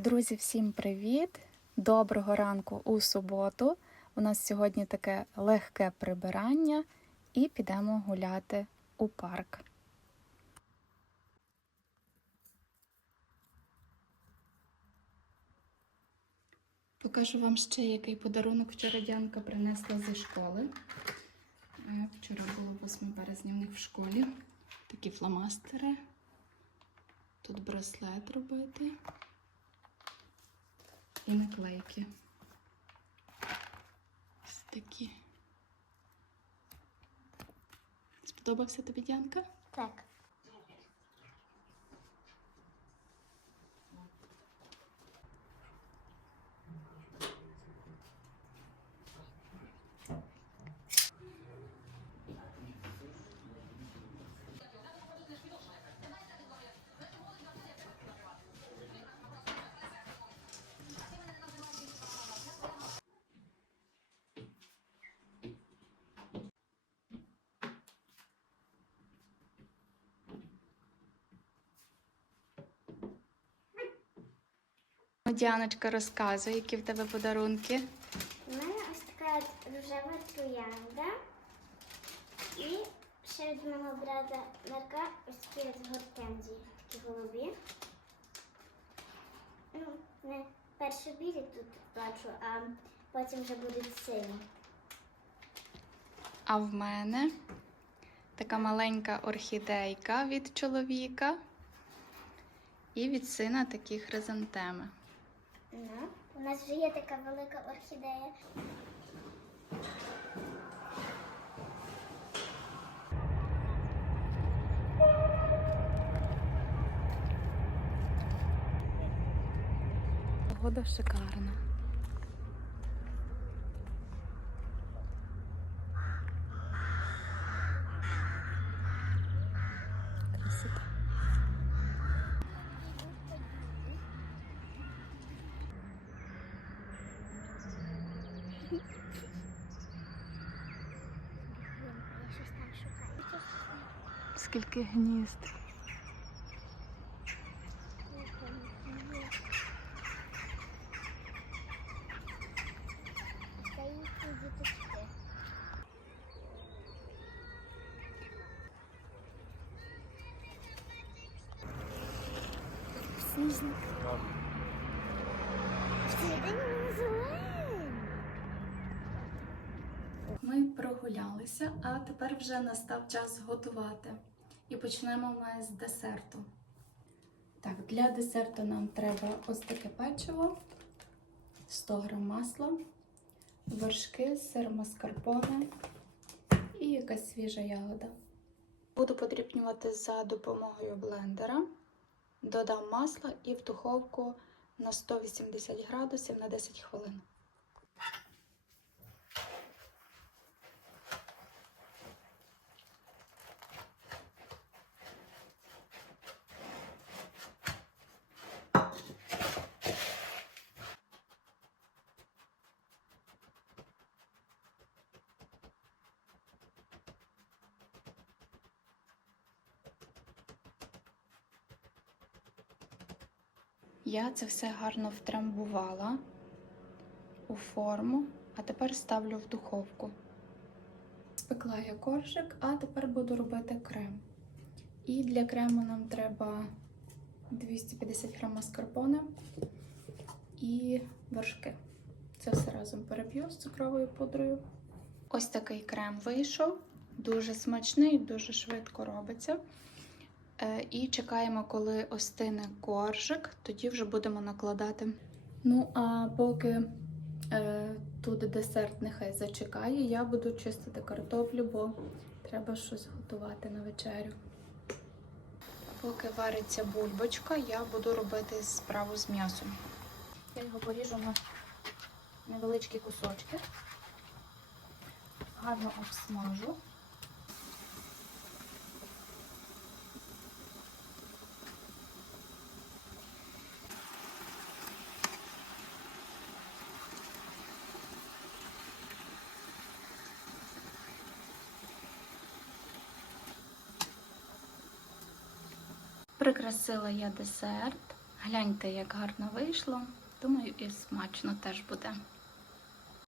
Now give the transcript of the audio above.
Друзі, всім привіт! Доброго ранку у суботу. У нас сьогодні таке легке прибирання і підемо гуляти у парк. Покажу вам ще, який подарунок вчора Дянка принесла зі школи. Е, Вчора було 8 березня в них в школі. Такі фломастери. Тут браслет робити і наклейки. Ось такі. Сподобався тобі Дянка? Так. Діаночка, розказуй, які в тебе подарунки. У мене ось така рожева троянда. І ще від мого брата Марка ось такі гортензії, такі голубі. Ну, не перші білі тут бачу, а потім вже будуть сині. А в мене така маленька орхідейка від чоловіка. І від сина такі хризантеми. Ну, у нас вже є така велика орхідея. Погода шикарна. Скільки гнізд. Таїться діточки. Сніжник. Всередині він зелений. Ми прогулялися, а тепер вже настав час готувати. І почнемо ми з десерту. Так, для десерту нам треба ось таке печиво, 100 г масла, вершки, сир маскарпоне і якась свіжа ягода. Буду подрібнювати за допомогою блендера. Додам масло і в духовку на 180 градусів на 10 хвилин. Я це все гарно втрамбувала у форму, а тепер ставлю в духовку. Спекла я коржик, а тепер буду робити крем. І для крему нам треба 250 г маскарпоне і вершки. Це все разом переб'ю з цукровою пудрою. Ось такий крем вийшов. Дуже смачний, дуже швидко робиться. Е, І чекаємо, коли остине коржик, тоді вже будемо накладати. Ну, а поки е, тут десерт нехай зачекає, я буду чистити картоплю, бо треба щось готувати на вечерю. Поки вариться бульбочка, я буду робити справу з м'ясом. Я його поріжу на невеличкі кусочки, гарно обсмажу. Прикрасила я десерт. Гляньте, як гарно вийшло. Думаю, і смачно теж буде.